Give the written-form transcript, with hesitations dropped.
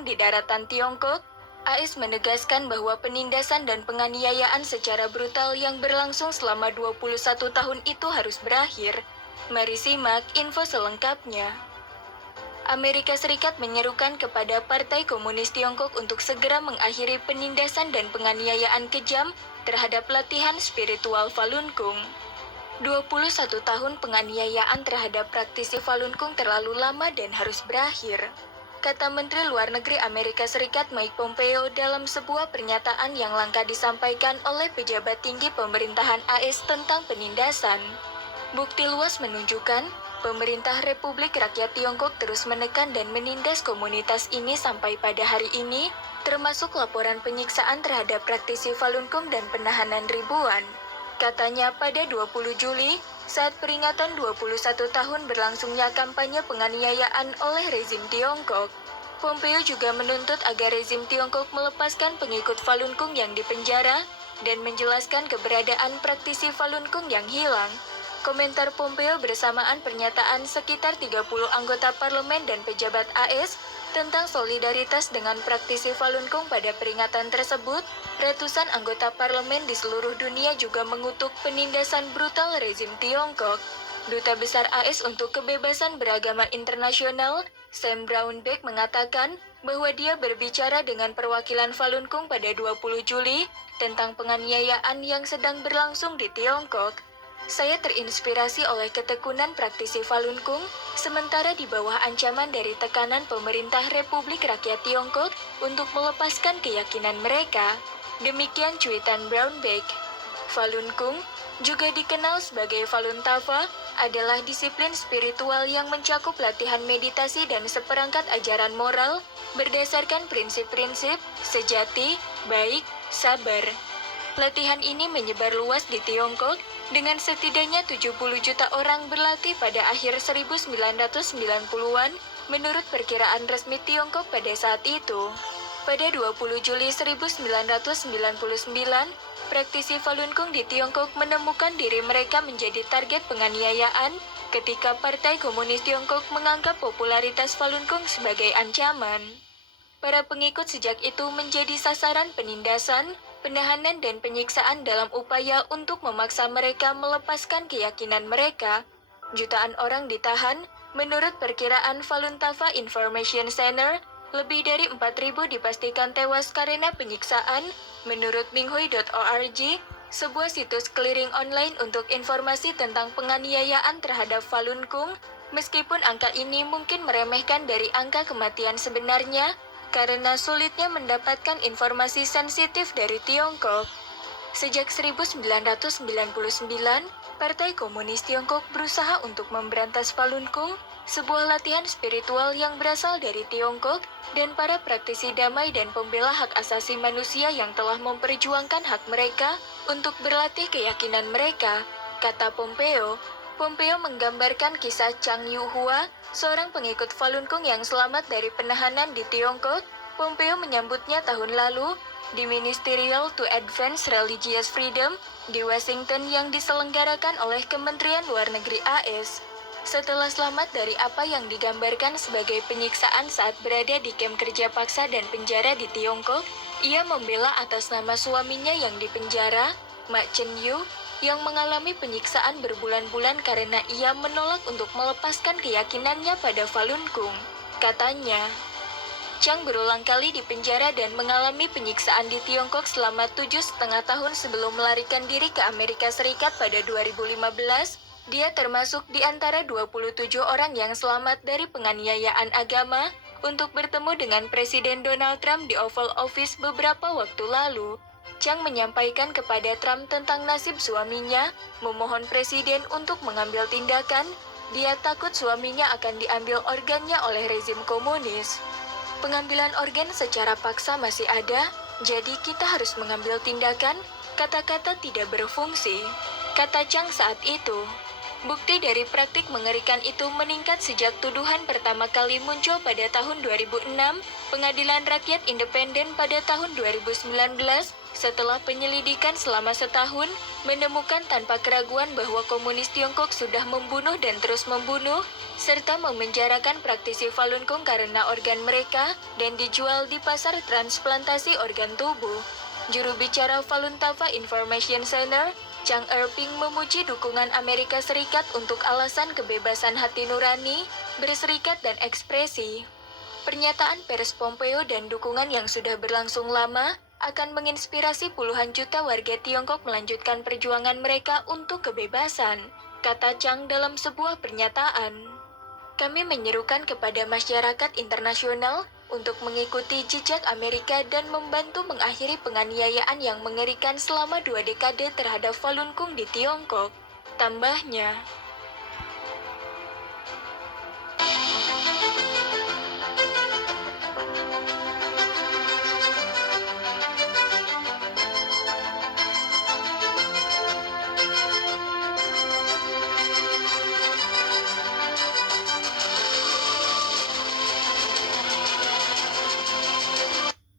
di daratan Tiongkok, AS menegaskan bahwa penindasan dan penganiayaan secara brutal yang berlangsung selama 21 tahun itu harus berakhir. Mari simak info selengkapnya. Amerika Serikat menyerukan kepada Partai Komunis Tiongkok untuk segera mengakhiri penindasan dan penganiayaan kejam terhadap latihan spiritual Falun Gong. 21 tahun penganiayaan terhadap praktisi Falun Gong terlalu lama dan harus berakhir, kata Menteri Luar Negeri Amerika Serikat Mike Pompeo dalam sebuah pernyataan yang langka disampaikan oleh pejabat tinggi pemerintahan AS tentang penindasan. Bukti luas menunjukkan, pemerintah Republik Rakyat Tiongkok terus menekan dan menindas komunitas ini sampai pada hari ini, termasuk laporan penyiksaan terhadap praktisi Falun Gong dan penahanan ribuan. Katanya pada 20 Juli, saat peringatan 21 tahun berlangsungnya kampanye penganiayaan oleh rezim Tiongkok. Pompeo juga menuntut agar rezim Tiongkok melepaskan pengikut Falun Gong yang dipenjara, dan menjelaskan keberadaan praktisi Falun Gong yang hilang. Komentar Pompeo bersamaan pernyataan sekitar 30 anggota parlemen dan pejabat AS tentang solidaritas dengan praktisi Falun Gong pada peringatan tersebut. Ratusan anggota parlemen di seluruh dunia juga mengutuk penindasan brutal rezim Tiongkok. Duta Besar AS untuk Kebebasan Beragama Internasional, Sam Brownback mengatakan bahwa dia berbicara dengan perwakilan Falun Gong pada 20 Juli tentang penganiayaan yang sedang berlangsung di Tiongkok. Saya terinspirasi oleh ketekunan praktisi Falun Gong, sementara di bawah ancaman dari tekanan pemerintah Republik Rakyat Tiongkok untuk melepaskan keyakinan mereka. Demikian cuitan Brownback. Falun Gong, juga dikenal sebagai Falun Tafa, adalah disiplin spiritual yang mencakup latihan meditasi dan seperangkat ajaran moral, berdasarkan prinsip-prinsip, sejati, baik, sabar. Latihan ini menyebar luas di Tiongkok, dengan setidaknya 70 juta orang berlatih pada akhir 1990-an, menurut perkiraan resmi Tiongkok pada saat itu. Pada 20 Juli 1999, praktisi Falun Gong di Tiongkok menemukan diri mereka menjadi target penganiayaan, ketika Partai Komunis Tiongkok menganggap popularitas Falun Gong sebagai ancaman. Para pengikut sejak itu menjadi sasaran penindasan, penahanan dan penyiksaan dalam upaya untuk memaksa mereka melepaskan keyakinan mereka. Jutaan orang ditahan, menurut perkiraan Falun Tafa Information Center, lebih dari 4.000 dipastikan tewas karena penyiksaan, menurut minghui.org, sebuah situs clearing online untuk informasi tentang penganiayaan terhadap Falun Gong. Meskipun angka ini mungkin meremehkan dari angka kematian sebenarnya, karena sulitnya mendapatkan informasi sensitif dari Tiongkok. Sejak 1999, Partai Komunis Tiongkok berusaha untuk memberantas Falun Gong, sebuah latihan spiritual yang berasal dari Tiongkok, dan para praktisi damai dan pembela hak asasi manusia yang telah memperjuangkan hak mereka untuk berlatih keyakinan mereka, kata Pompeo. Pompeo menggambarkan kisah Chang Yuhua, seorang pengikut Falun Gong yang selamat dari penahanan di Tiongkok. Pompeo menyambutnya tahun lalu di Ministerial to Advance Religious Freedom di Washington yang diselenggarakan oleh Kementerian Luar Negeri AS. Setelah selamat dari apa yang digambarkan sebagai penyiksaan saat berada di kamp kerja paksa dan penjara di Tiongkok, ia membela atas nama suaminya yang dipenjara, Mak Chen Yu, yang mengalami penyiksaan berbulan-bulan karena ia menolak untuk melepaskan keyakinannya pada Falun Gong. Katanya, Chang berulang kali dipenjara dan mengalami penyiksaan di Tiongkok selama 7,5 tahun sebelum melarikan diri ke Amerika Serikat pada 2015. Dia termasuk di antara 27 orang yang selamat dari penganiayaan agama untuk bertemu dengan Presiden Donald Trump di Oval Office beberapa waktu lalu. Chang menyampaikan kepada Trump tentang nasib suaminya, memohon Presiden untuk mengambil tindakan. Dia takut suaminya akan diambil organnya oleh rezim komunis. Pengambilan organ secara paksa masih ada, jadi kita harus mengambil tindakan. Kata-kata tidak berfungsi, kata Chang saat itu. Bukti dari praktik mengerikan itu meningkat sejak tuduhan pertama kali muncul pada tahun 2006, Pengadilan Rakyat Independen pada tahun 2019, setelah penyelidikan selama setahun, menemukan tanpa keraguan bahwa komunis Tiongkok sudah membunuh dan terus membunuh, serta memenjarakan praktisi Falun Gong karena organ mereka, dan dijual di pasar transplantasi organ tubuh. Juru bicara Falun Tafa Information Center, Chang Erping memuji dukungan Amerika Serikat untuk alasan kebebasan hati nurani, berserikat dan ekspresi. Pernyataan pers Pompeo dan dukungan yang sudah berlangsung lama akan menginspirasi puluhan juta warga Tiongkok melanjutkan perjuangan mereka untuk kebebasan, kata Chang dalam sebuah pernyataan. Kami menyerukan kepada masyarakat internasional untuk mengikuti jejak Amerika dan membantu mengakhiri penganiayaan yang mengerikan selama 2 dekade terhadap Falun Gong di Tiongkok. Tambahnya,